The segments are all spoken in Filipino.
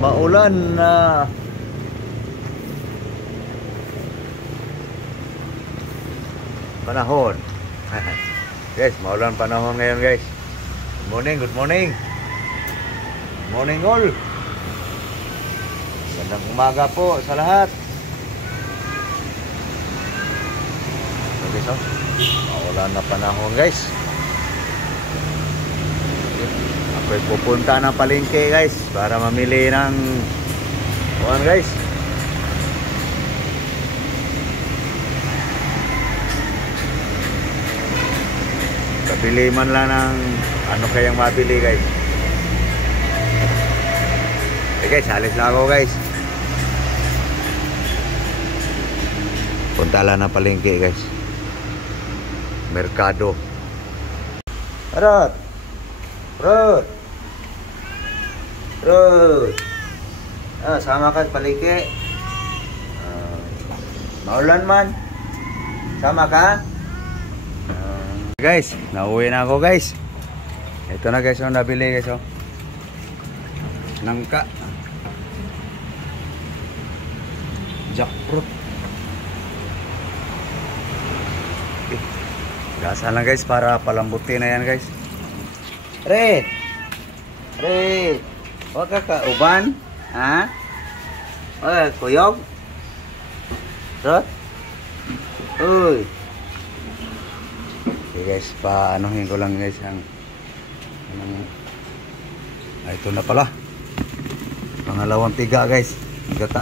maulan na panahon. Guys, maulan panahon ngayon guys. Good morning, good morning. Good morning all. Magandang umaga po sa lahat. Okay, so, maulan na panahon guys. Ako'y pupunta ng palengke guys para mamili ng kuwan guys. Pabili man lang ng ano kayang mabili guys. Okay guys, alis na ako guys. Punta lang ng palengke guys. Merkado. Rod! Rod! Rod! Sama ka sa palengke. Maulan man. Sama ka? Guys, nauwi na ako guys. Ito na guys, nabili guys oh. Nangka. Jackfruit. Okay. Gasa lang guys para palambutin na yan guys. Red. Red. Huwag ka uban. Ha? Oy, kuyog. Rod. Uy. Okay guys, paanohin ko lang guys ang ito na pala. Pangalawang tiga guys. Gata.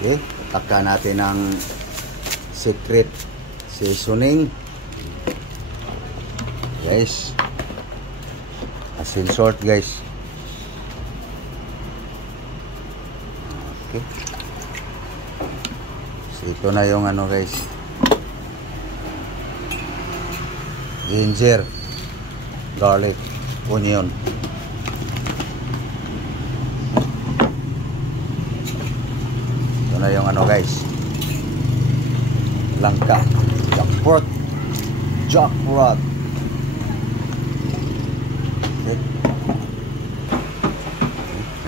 Okay, tataka natin ang secret seasoning. Guys. Asin salt guys. Okay. So ito na yung ano guys. Ginger, garlic, onion. Ito na yung ano guys. Langka, jackfruit. Jackfruit. Okay.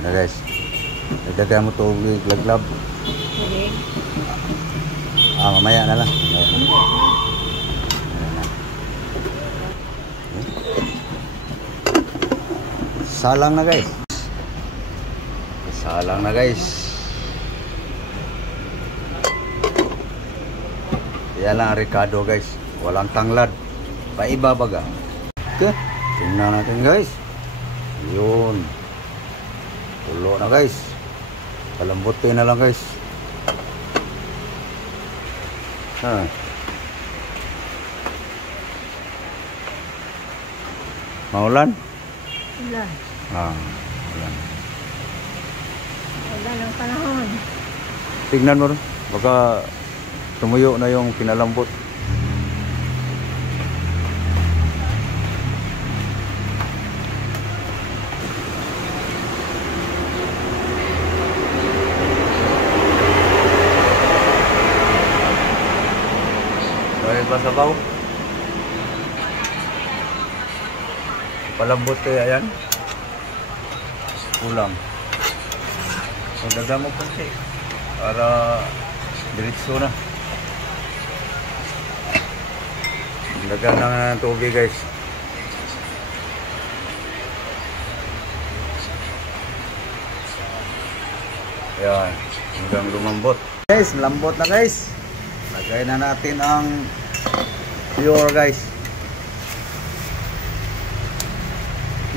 Ano guys. Nagdagan mo ito laglab. Okay. Mamaya na lang. Salang na guys. Salang na guys. Yan lang ang Ricardo guys. Walang tanglad. Paiba baga. Okay. Tingnan natin guys. Yun. Tulo na guys. Palambutin na lang guys. Maulan? Ulan. Ulan. Ulan ang panahon. Tignan mo rin. Baka tumuyo na yung pinalambot. Dahil ba sabaw? Palambot kaya yan. Kulang. So dagdag mo konti para diretso na. Dagdag na ng tubig guys. Ayan, hanggang lumambot. Guys, lambot na guys. Lagay na natin ang pure guys.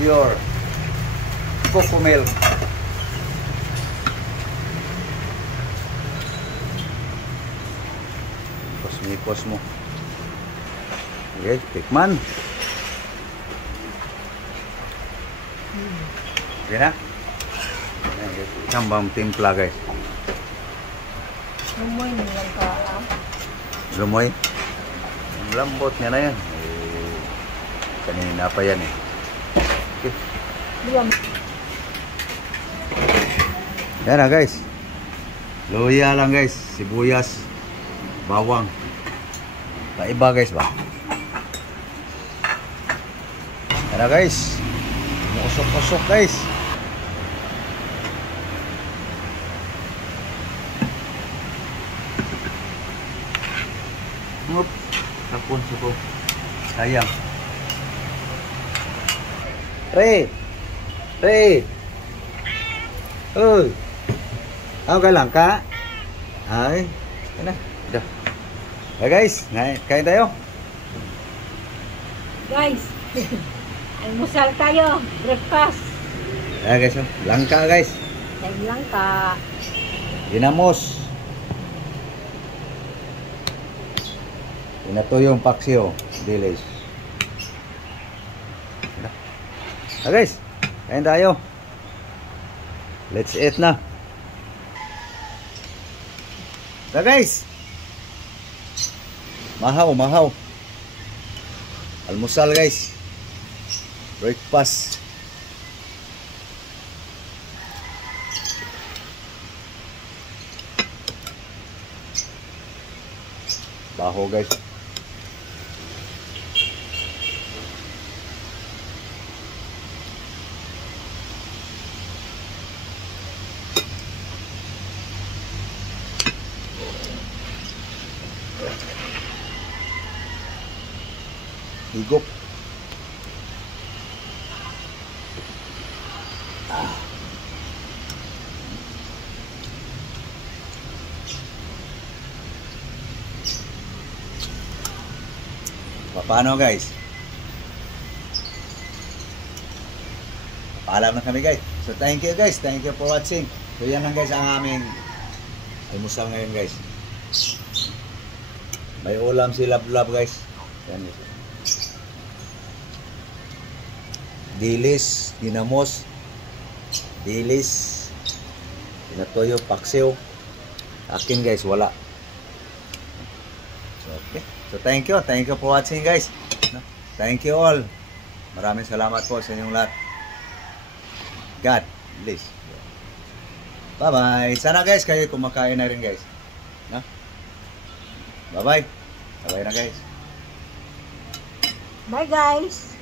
Pure cocoa milk. Mikos mo. Okay, tikman. Okay na? Sambang timpla guys. Lumoy nilang ka. Lumoy? Ang lambot niya na yan. Kanina pa yan eh. Okay. Yan na guys. Luya lang guys. Sibuyas. Bawang. Kaiba guys ba? Yan na guys. Usok-usok guys. Ngup. Tapon sa ko. Sayang. Re! Re! Uy! Ako ka lang ka? Ay. Yan na. Ito. Hey guys, kain tayo. Guys, almusal tayo. Breakfast. Ayan guys, oh. Langka guys. Sa Langka. Ginamos. Pinatuyong paksiyo. Dilis. Guys, kain tayo. Let's eat na. Guys. Mahaw, mahaw. Almusal guys. Breakfast. Baho guys. Higop. Paano guys? Paalam na kami guys. So thank you guys. Thank you for watching. So yan lang guys ang aming almusal ngayon guys. May ulam si Lab guys. Yan guys. Dilis, ginamos, dilis, pinatoyo, paksiw. Akin guys, wala. So, okay. So thank you for watching guys. Thank you all. Maraming salamat po sa inyong lahat. God bless. Bye bye. Sana guys kayo kumakain na rin guys. Bye bye. Bye bye na guys. Bye guys.